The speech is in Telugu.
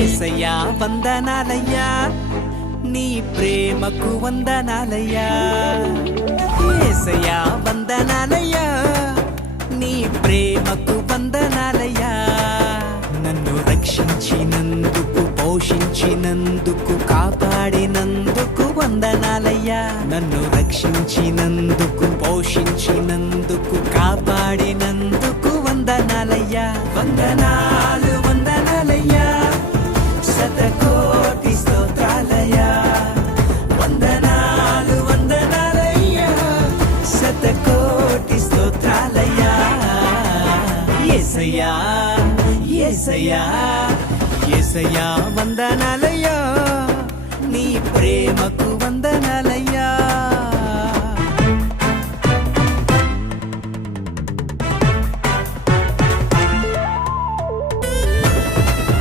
యేసయ్యా వందనాలయ్యా నీ ప్రేమకు వందనాలయ్యా యేసయ్యా వందనాలయ్యా నీ ప్రేమకు వందనాలయ్యా నన్ను రక్షించినందుకు పోషించినందుకు కాపాడినందుకు వందనాలయ్యా నన్ను రక్షించినందుకు పోషించినందుకు కాపాడినందుకు వందనాలయ్యా వందనాలు వందనాలయ్యా శతకోటి స్తోత్రాలయ్యా వందనాలు వందనాలయ్యా శతకోటి స్తోత్రాలయ్యా యేసయ్యా యేసయ్యా యేసయ్యా వందనాలయ్యా నీ ప్రేమకు వందనాలు